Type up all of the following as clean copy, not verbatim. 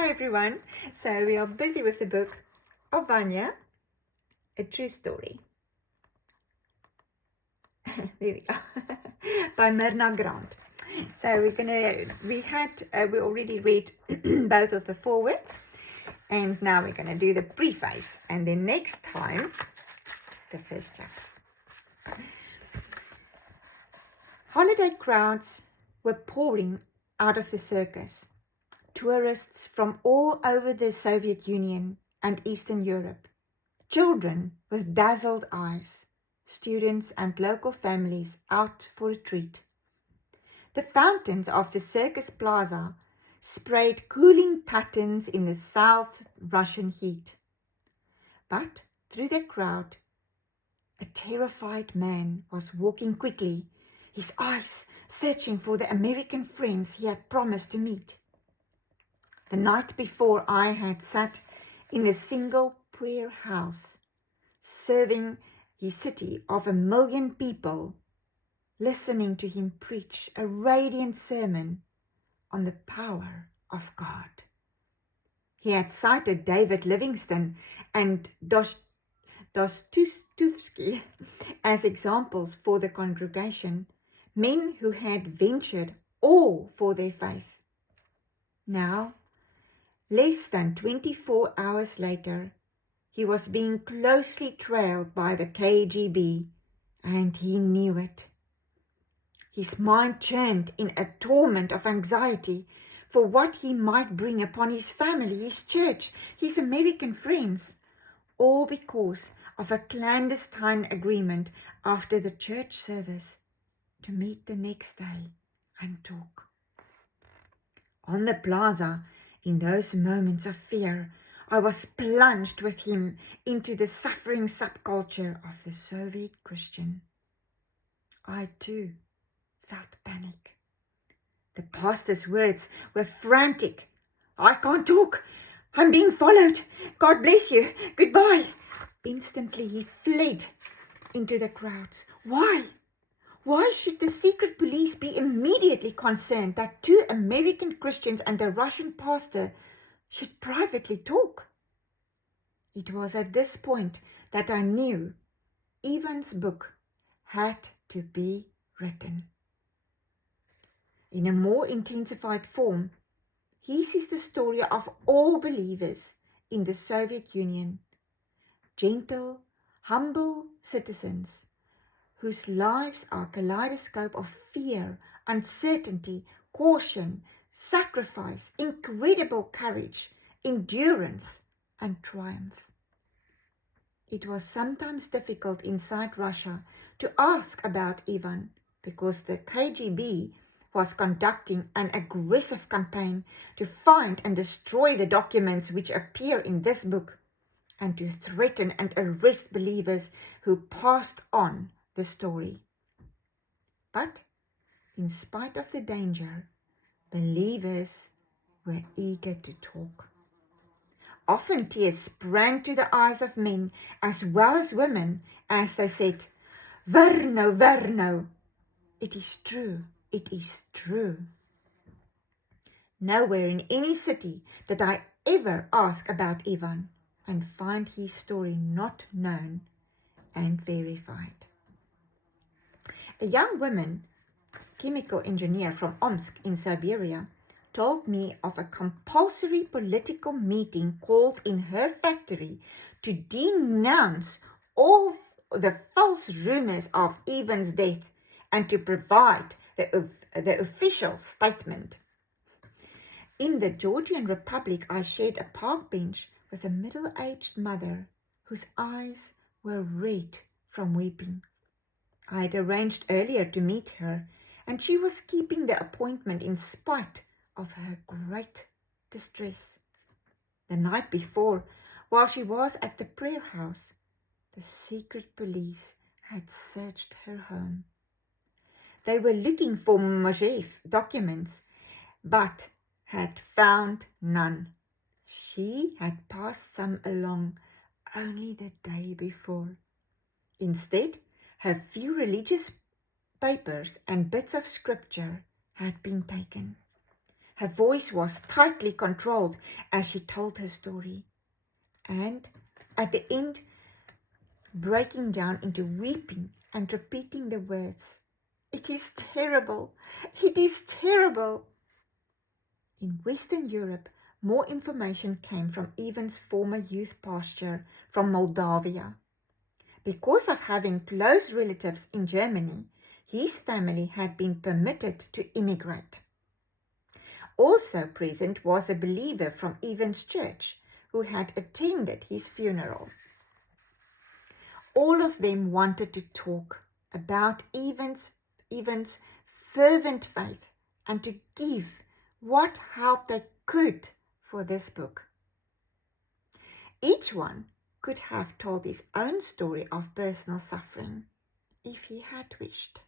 Hi everyone. So we are busy with the book of VANYA, a true story. There we go. By Myrna. So we already read both of the forewords, and now we're gonna do the preface, and then next time the first chapter. Holiday crowds were pouring out of the circus. Tourists from all over the Soviet Union and Eastern Europe. Children with dazzled eyes. Students and local families out for a treat. The fountains of the circus plaza sprayed cooling patterns in the South Russian heat. But through the crowd, a terrified man was walking quickly, his eyes searching for the American friends he had promised to meet. The night before, I had sat in the single prayer house, serving his city of 1 million people, listening to him preach a radiant sermon on the power of God. He had cited David Livingstone and Dostoevsky as examples for the congregation, men who had ventured all for their faith. Now, less than 24 hours later, he was being closely trailed by the KGB, and he knew it. His mind churned in a torment of anxiety for what he might bring upon his family, his church, his American friends, all because of a clandestine agreement after the church service to meet the next day and talk. On the plaza, in those moments of fear, I was plunged with him into the suffering subculture of the Soviet Christian. I too felt panic. The pastor's words were frantic. "I can't talk. I'm being followed. God bless you. Goodbye." Instantly he fled into the crowds. Why? Why should the secret police be immediately concerned that 2 American Christians and a Russian pastor should privately talk? It was at this point that I knew Ivan's book had to be written. In a more intensified form, his is the story of all believers in the Soviet Union, gentle, humble citizens whose lives are a kaleidoscope of fear, uncertainty, caution, sacrifice, incredible courage, endurance, and triumph. It was sometimes difficult inside Russia to ask about Ivan because the KGB was conducting an aggressive campaign to find and destroy the documents which appear in this book and to threaten and arrest believers who passed on the story. But in spite of the danger, believers were eager to talk. Often tears sprang to the eyes of men as well as women as they said, "Verno, Verno." It is true, it is true. Nowhere in any city did I ever ask about Ivan and find his story not known and verified. A young woman, chemical engineer from Omsk in Siberia, told me of a compulsory political meeting called in her factory to denounce all the false rumors of Ivan's death and to provide the official statement. In the Georgian Republic, I shared a park bench with a middle-aged mother whose eyes were red from weeping. I had arranged earlier to meet her, and she was keeping the appointment in spite of her great distress. The night before, while she was at the prayer house, the secret police had searched her home. They were looking for Moshev documents, but had found none. She had passed some along only the day before. Instead, her few religious papers and bits of scripture had been taken. Her voice was tightly controlled as she told her story, and at the end, breaking down into weeping and repeating the words, "It is terrible! It is terrible!" In Western Europe, more information came from Ivan's former youth pastor from Moldavia. Because of having close relatives in Germany, his family had been permitted to immigrate. Also present was a believer from Ivan's church who had attended his funeral. All of them wanted to talk about Ivan's fervent faith and to give what help they could for this book. Each one could have told his own story of personal suffering if he had wished.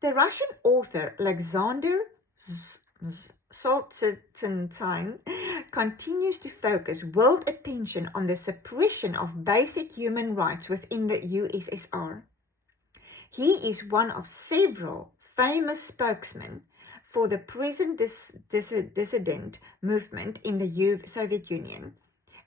The Russian author Alexander Solzhenitsyn continues to focus world attention on the suppression of basic human rights within the USSR. He is one of several famous spokesmen for the present dissident movement in the Soviet Union,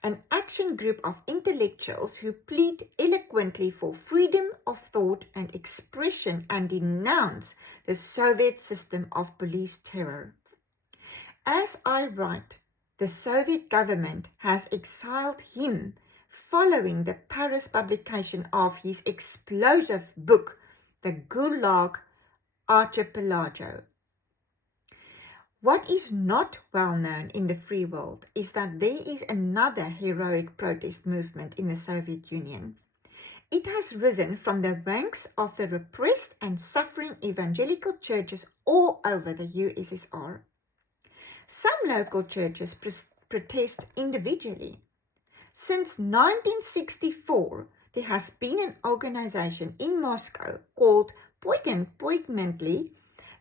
an action group of intellectuals who plead eloquently for freedom of thought and expression and denounce the Soviet system of police terror. As I write, the Soviet government has exiled him following the Paris publication of his explosive book, The Gulag Archipelago. What is not well known in the free world is that there is another heroic protest movement in the Soviet Union. It has risen from the ranks of the repressed and suffering evangelical churches all over the USSR. Some local churches protest individually. Since 1964, there has been an organization in Moscow called poignantly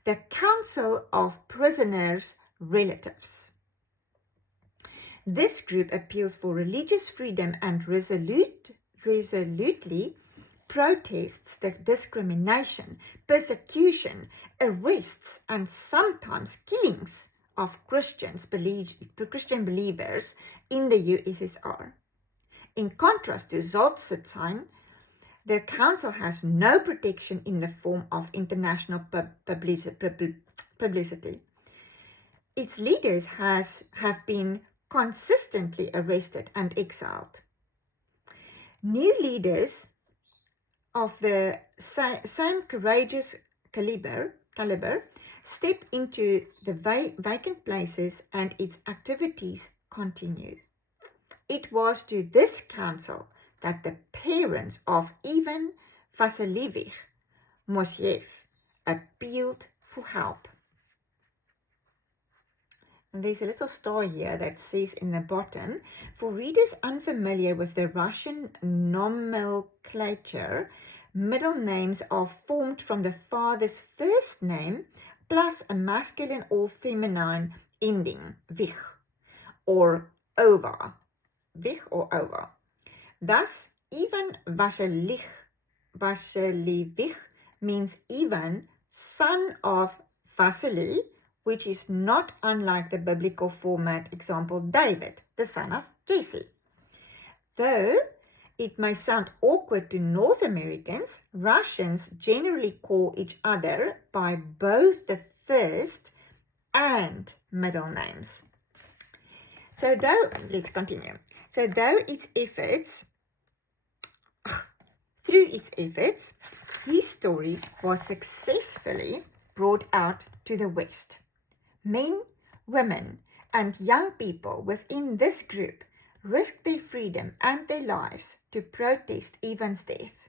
the Council of Prisoners' Relatives. This group appeals for religious freedom and resolutely protests the discrimination, persecution, arrests, and sometimes killings of Christian believers in the USSR. In contrast to Solzhenitsyn, the council has no protection in the form of international publicity. Its leaders have been consistently arrested and exiled. New leaders of the same courageous caliber step into the vacant places, and its activities continue. It was to this council that the parents of Ivan Vasilievich Moshev appealed for help. And there's a little star here that says in the bottom, for readers unfamiliar with the Russian nomenclature, middle names are formed from the father's first name plus a masculine or feminine ending, vich or ova. Vich or ova. Thus, Ivan Vasilievich means Ivan, son of Vasily, which is not unlike the biblical format example David, the son of Jesse. Though it may sound awkward to North Americans, Russians generally call each other by both the first and middle names. Let's continue. So through its efforts, his story was successfully brought out to the West. Men, women, and young people within this group risked their freedom and their lives to protest Ivan's death.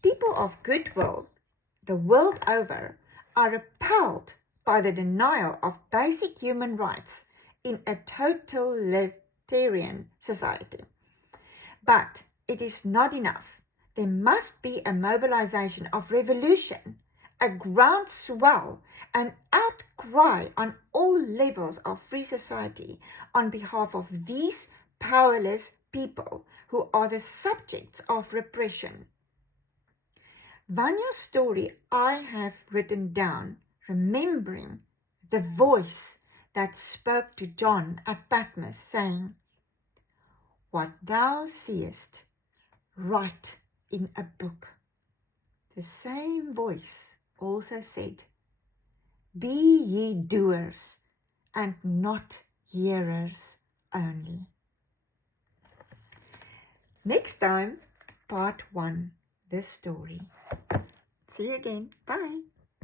People of goodwill the world over are repelled by the denial of basic human rights in a totalitarian society. But it is not enough. There must be a mobilization of revolution, a groundswell, an outcry on all levels of free society on behalf of these powerless people who are the subjects of repression. Vanya's story I have written down, remembering the voice that spoke to John at Patmos, saying, "What thou seest, write in a book." The same voice also said, "Be ye doers and not hearers only." Next time, part 1, this story. See you again. Bye.